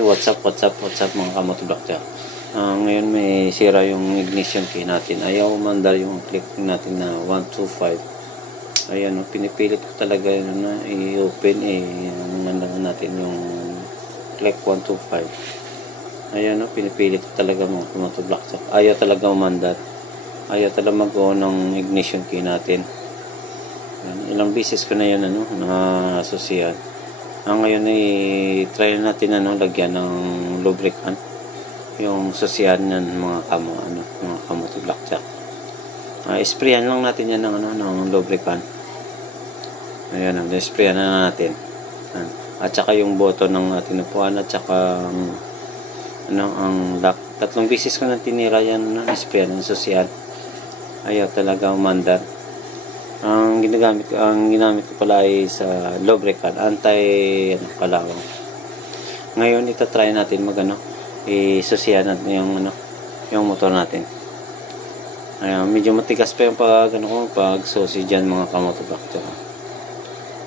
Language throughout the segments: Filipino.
what's up mga kamoto blackjack. Ngayon may sira yung ignition key natin. Ayaw umandar yung click natin na 125. Ayan, pinipilit ko talaga yun na i-open natin yung click 125. Ayan, pinipilit ko talaga mga kamoto blackjack. Ayaw talaga umandar. Ayaw talaga mag-on ng ignition key natin. Ayan, ilang beses ko na yun na asosyan. Ngayon try natin lagyan ng lubricant yung susian ng mga kamoto blackjack. Sprayan lang natin yan ng lubricant. Ayan, sprayan na natin. At saka yung button ng ating upuan at saka ang lock. 3 beses ko na tinira yan sprayan ng susian. Ayaw talaga umandar. Ang ginamit ko pala ay sa lubricant, anti-kalawang. Ngayon try natin isusiyan natin yung motor natin. Ayan, medyo matigas pa yung pag susi diyan mga kamoto blackjack.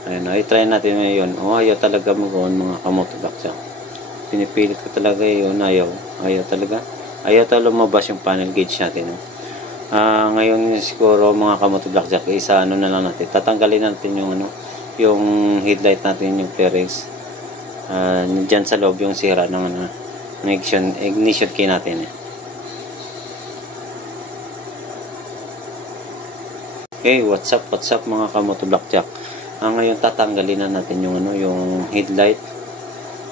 Ayan, try natin ngayon. Ayaw talaga mag-on mga kamoto blackjack. Pinipilit ko talaga yun, ayaw talaga lumabas yung panel gauge natin. Ngayon siguro mga kamoto blackjack, isa na lang natin. Tatanggalin natin yung headlight natin, yung clearings. Diyan sa loob yung sira ng ignition key natin. Okay, what's up mga kamoto blackjack. Ngayon tatanggalin na natin yung headlight.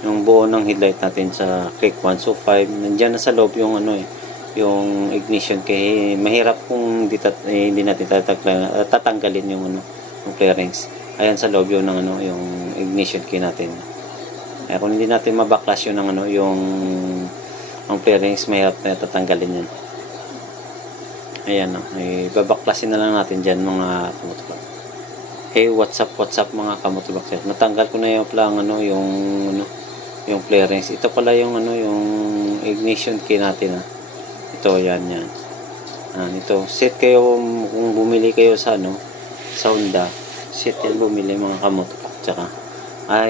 Yung buo ng headlight natin sa click 125. Nandiyan na sa loob yung yung ignition key. Mahirap kung hindi natin tatanggalin yung clearings. Ayan sa loob yung yung ignition key natin. Kung hindi natin mabaklas yun yung clearings, mahirap na tatanggalin yan. Ayan, babaklasin na lang natin dyan mga kamoto black. Hey, what's up mga kamoto black. Natanggal ko na yung pala yung clearings. Ito pala yung yung ignition key natin. Ito, yan. Ito, set kayo kung bumili kayo sa sa Honda. Set yan bumili mga kamoto black. Tsaka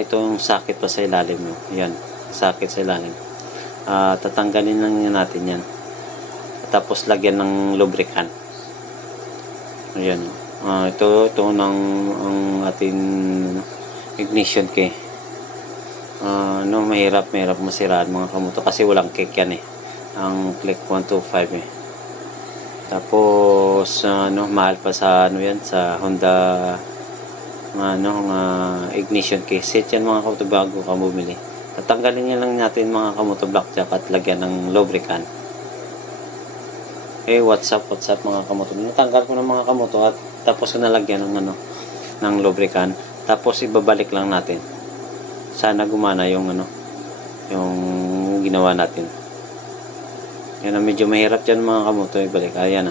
itong sakit pa sa ilalim mo. Yan, sakit sa ilalim. Tatanggalin lang natin yan. Tapos lagyan ng lubricant. Ayan. Ito ang ating ignition key. Mahirap masiraan mga kamoto kasi walang kick yan ang click 125 Tapos mahal pa sa yan sa Honda ignition key. Set yan mga kamoto bago ka bumili. Tatanggalin niya lang natin mga kamoto blackjack at lagyan ng lubricant. Hey, what's up mga kamoto. Natanggal ko ng mga kamoto at tapos ko nalagyan ng lubricant. Tapos ibabalik lang natin. Sana gumana yung yung ginawa natin. Yan, medyo mahirap dyan mga kamoto ibalik. Ayan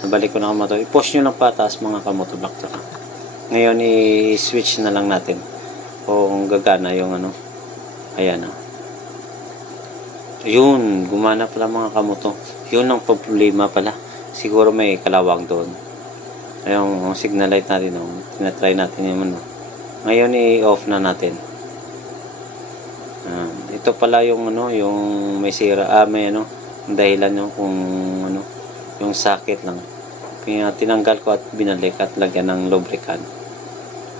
nabalik ko na kamoto. I-push nyo lang pataas mga kamoto blackjack. Ngayon i-switch na lang natin kung gagana yung ayan yun, gumana pala mga kamoto. Yun ang problema pala. Siguro may kalawang doon. Yung signal light natin tinatry natin yung ngayon i-off na natin. Ito pala yung yung may sira, may dahilan kung yung sakit lang. Kaya tinanggal ko at binalik at lagyan ng lubricant.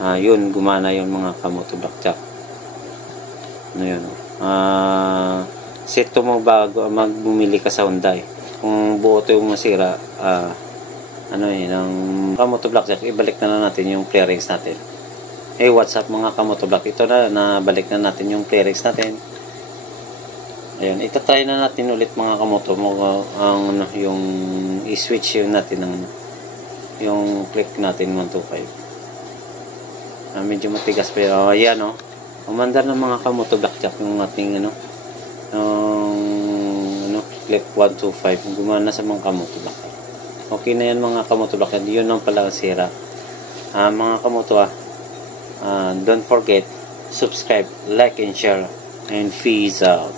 Yun, gumana yung mga kamoto blackjack. Yun. Set to mo bago magbumili ka sa Honda kung buo to yung masira ng kamoto blackjack, ibalik na natin yung clearings natin. Hey, what's up mga kamoto black. Ito nabalik na natin yung clearings natin. Ayan, itatry na natin ulit mga kamoto yung i-switch yun natin yung click natin 125. Medyo matigas pero ayan umandar ng mga kamoto blackjack yung ating click 125 gumana sa mga kamoto black. Okay na yan mga kamoto black. Yun lang pala ang sira. Mga kamoto don't forget subscribe, like and share, and peace out.